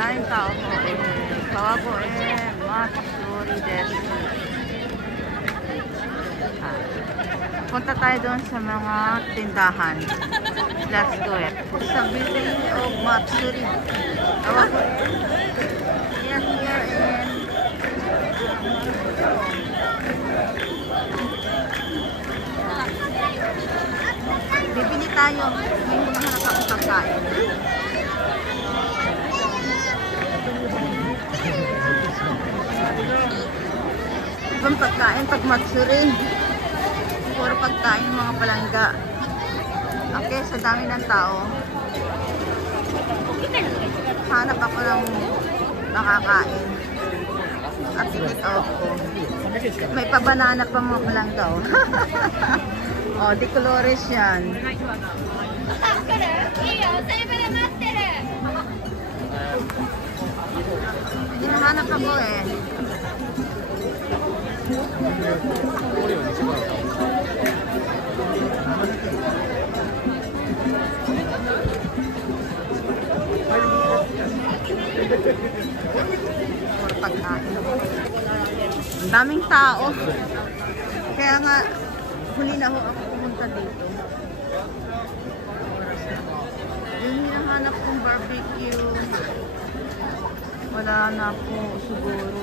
Kain tao po kawago matsuri desu. Punta tayo doon sa mga tindahan. Let's do it. Sa building of Matsuri. Kawago yes, here in bibili tayo. May mga hanap akong pagkain. Ibang pagkain pag Matsuri. Puro pagkain mga palangga. Okay, sa dami ng tao. Hanap ako ng nakakain. At ticket off ko. May pabanana pa mga palangga. Oh, di colores yan. Hinahanap ako eh. Daming tao. Kaya nga huli na ako pumunta dito. Yung hinahanap kong barbecue, wala na po siguro.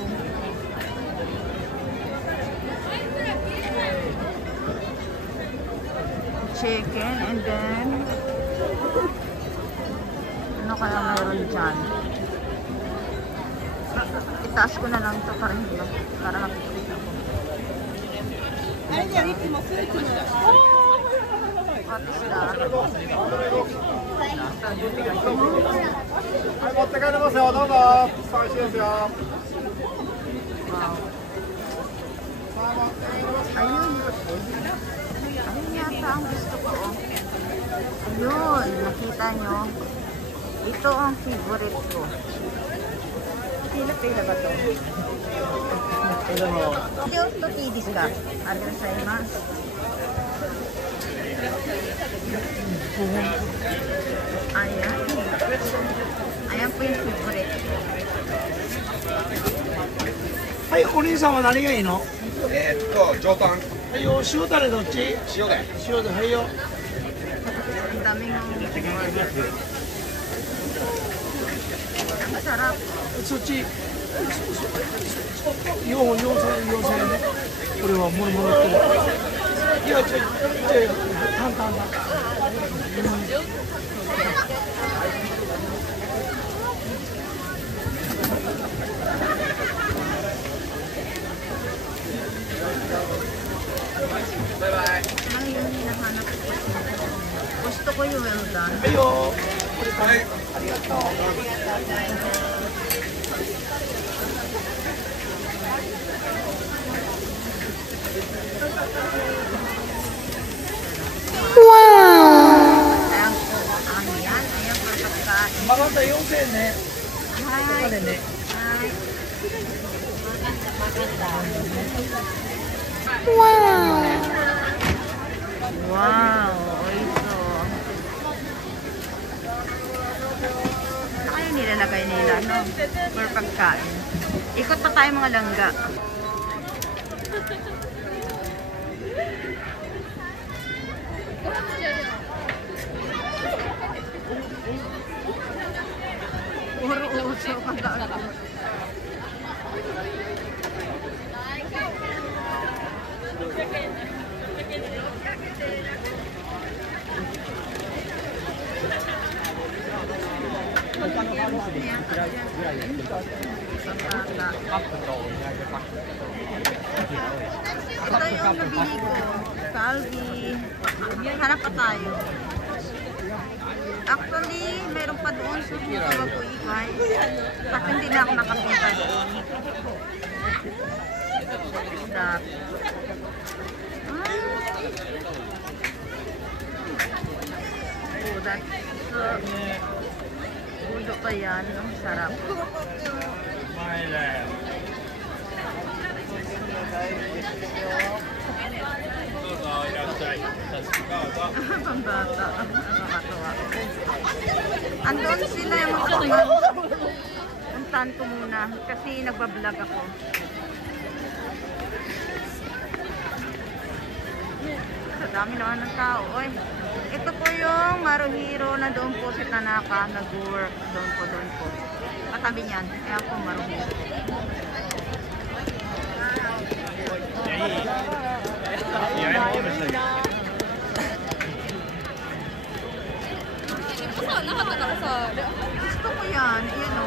Chicken and then ano kaya mayroon dyan? Itaas ko na lang ito para makikita ko. What is that? Ayun. Ayun yata ang gusto ko. Ayun, nakita nyo. Ito ang favorite ko. Pila ba ito? Ito tokidis ka. Arigasaimasu. Ayan. Ayan po yung favorite. はい、お兄さんは何がいいの？上タン、はいよ、塩タレどっち？塩で。塩で、はいよ。 Ang daming ang masarap. そっち。4本、4000円ね。これはもろもろってる。いや、タンタンだ。バイバイ。 Ang yun hinahanap ko. Gusto ko yung well done. はいよ。はい。ありがとう。 Ayan po. Ayan. Ayan po yung pagkain. 曲がった4000円ね。 Hi. あれね。 Hi. Wow. Ito. Ano kaya nilalagay nila, no? For pagkain. Ikot pa tayo mga langga. Puro uso pagkain. Ito yung nabili ko. Calvi. Hanap pa tayo. Actually, meron pa doon sa Kawagoy, guys. At hindi na ako nakakita doon. Stop. Oh, that's ulo pa yan. Ang sarap. Pambata. Nakakatawa. Andun sila yung mga kawan. Puntahan ko muna kasi nagbablog ako. Sa dami naman ng tao. Oy. Ito po yung Maruhiro na doon po si Tanaka nag-work. Doon po. Katabi niyan. Kaya po Maruhiro. Gusto ko yan. Yan o.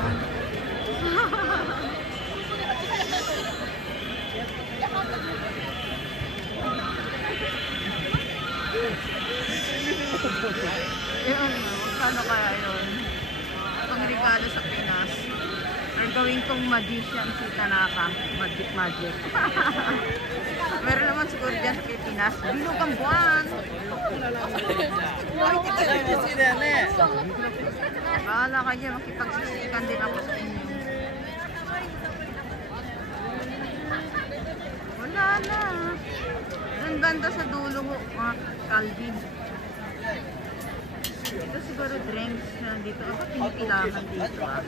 Yan o. Kano kaya yun? Pangregalo sa Pinas. Or gawin kong magician si Tanaka. Magic. Meron naman siguro dyan sa Pilipinas. Binugang buwan. Bahala kayo. Makipagsisikan din ako sa inyo. Wala na. Doon banda sa dulo ko, mga Calvin. Ito siguro drinks na dito. Ako pinipilahan dito ah.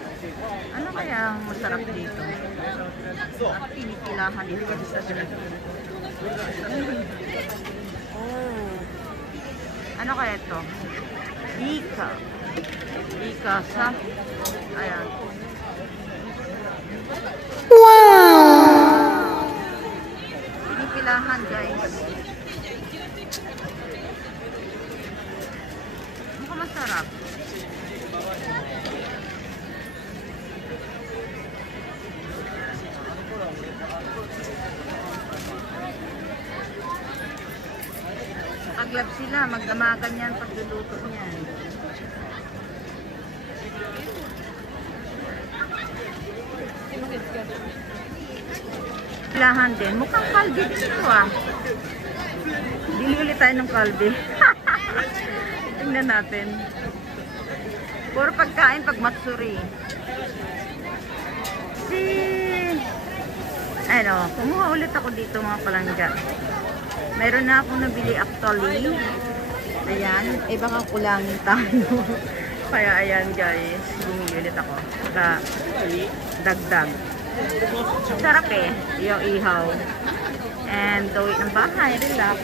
Ano kaya ang masarap dito? At pinipilahan dito kasi sa drinks. Oh. Ano kaya ito? Ika sa ayan. Wow! Pinipilahan guys. Mukhang masarap. Paglab sila, magdamagan yan pagluluto niyan. Pilahan din. Mukhang kalbi din ito ah. Bili ulit tayo ng kalbi. Tingnan natin. Puro pagkain pag Matsuri. Ano, kumuha ulit ako dito mga palangga. Meron na akong nabili actually. Ayan, baka kulangin tayo. Kaya ayan guys, bumili ulit ako. Saka dagdag. Sarap yung ihaw. And uwi ng bahay, relax.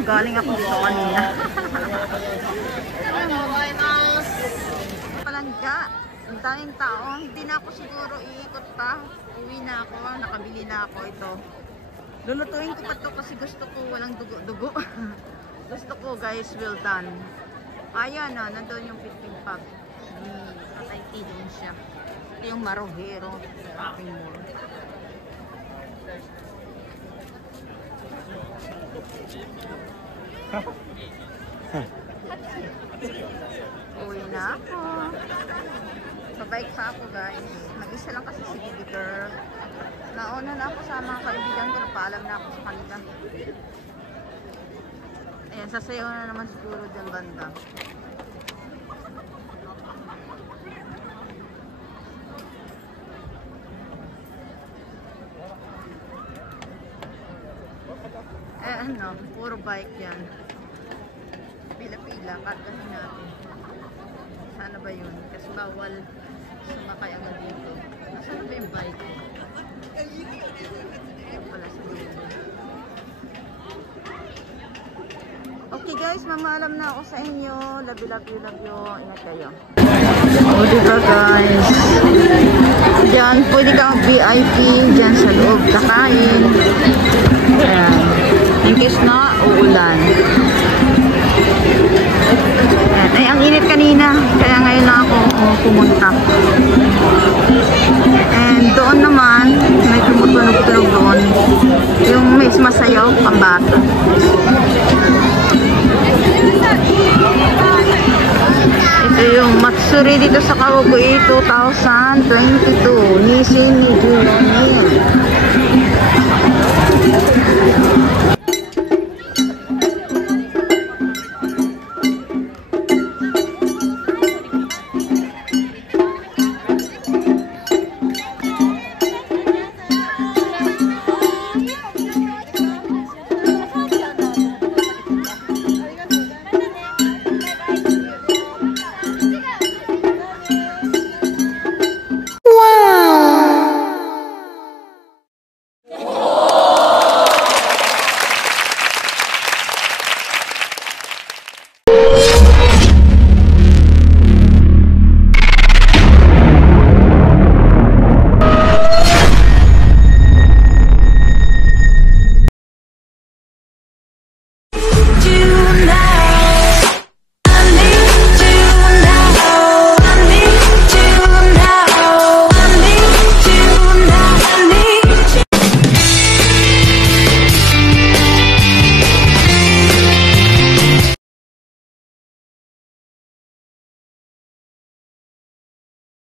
Galing ako dito kanina. Palangga, ang daming tao. Hindi na ako siguro iikot pa. Uwi na ako, nakabili na ako ito. Lulutuin ko pa ito kasi gusto ko walang dugo-dugo. Gusto ko guys, well done. Ayan na, nandun yung 15 pack. Patay din siya. Ito yung Marohero shopping mall. Uwi na ako. Pabike pa ako guys. Mag-isa lang kasi si baby girl. Nauna na ako sa mga kaibigan ko. Napaalam na ako sa kanila. Ayan, sasayaw na naman siguro dyan banda. Ano, puro bike yan. Pila-pila, kargahin natin. Sana ba yun? Kasi bawal sumakay ang dito. Nasaan ba yung bike? Wala sa dulo. Okay guys, mamaalam na ako sa inyo. Love you. Ingat kayo. O diba guys? Diyan, pwede kang VIP. Diyan sa loob, kakain. Ayan. In case na, uulan. Ayan. Ay, ang init kanina. Kaya ngayon na ako pumunta. And doon naman, may tumutunog-tunog doon. Yung may masayaw, pambata. Ito yung Matsuri dito sa Kawagué 2022. Nissin Junonin.